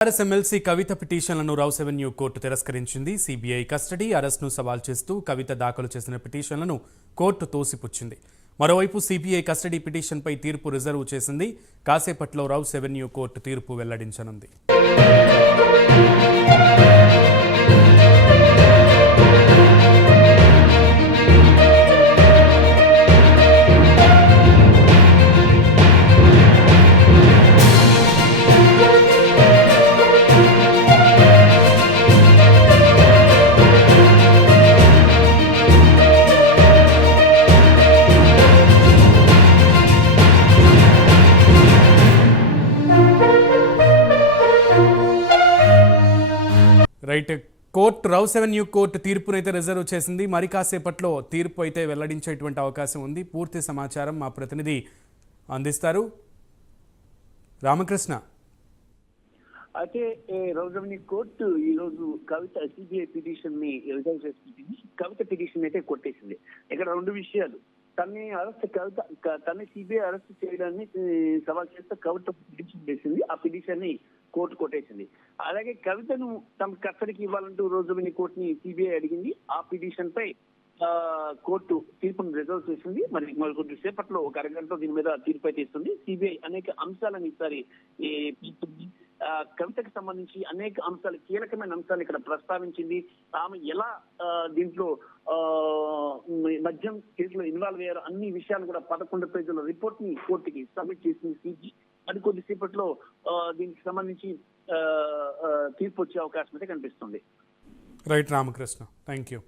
TRS MLC కవిత పిటిషన్లను rows avenue court తిరస్కరించింది. CBI custody అరెస్ట్ను సవాల్ చేస్తూ కవిత దాఖలు చేసిన పిటిషన్లను కోర్టు తోసిపుచ్చింది. మరోవైపు సిబిఐ కస్టడీ పిటిషన్పై తీర్పు రిజర్వ్ చేసింది. కాసేపట్లో రౌస్ అవెన్యూ కోర్టు తీర్పు వెల్లడించనుంది. Right, court Rouse avenue court తీర్పునైతే రిజర్వ్ చేసింది. మరి కాసేపట్లో తీర్పు అయితే వెల్లడించేటువంటి అవకాశం ఉంది. పూర్తి సమాచారం మా ప్రతినిధి అందిస్తారు. రామకృష్ణ. అయితే రౌస్ అవెన్యూ కోర్టు ఈ రోజు కవిత సిబిఐ పిటిషన్ ని రిజర్వ్ చేసుకుంటుంది. కవిత పిటిషన్ అయితే కొట్టేసింది. ఇక్కడ రెండు విషయాలు, తన సిబిఐ అరెస్ట్ చేయడాన్ని సవాల్ చేస్తూ కవిత పిటిషన్ వేసింది. ఆ పిటిషన్ ని కోర్టు కొట్టేసింది. అలాగే కవితను తమ కస్టడీకి ఇవ్వాలంటూ రౌస్ అవెన్యూ కోర్టుని సిబిఐ అడిగింది. ఆ పిటిషన్ పై కోర్టు తీర్పును రిజర్వ్ చేసింది. మరి కొద్ది సేపట్లో ఒక అరగంటలో దీని మీద తీర్పు అయితే ఇస్తుంది. సిబిఐ అనేక అంశాలను ఈసారి కవితకు సంబంధించి అనేక అంశాలు, కీలకమైన అంశాలు ఇక్కడ ప్రస్తావించింది. ఆమె ఎలా దీంట్లో మద్యం కేసులో ఇన్వాల్వ్ అయ్యారో అన్ని విషయాలు కూడా 11 పేజీల రిపోర్ట్ ని కోర్టుకి సబ్మిట్ చేసింది సిబిఐ. అది కొద్దిసేపట్లో దీనికి సంబంధించి తీర్పు వచ్చే అవకాశం అయితే కనిపిస్తుంది. Right Ramakrishna, thank you.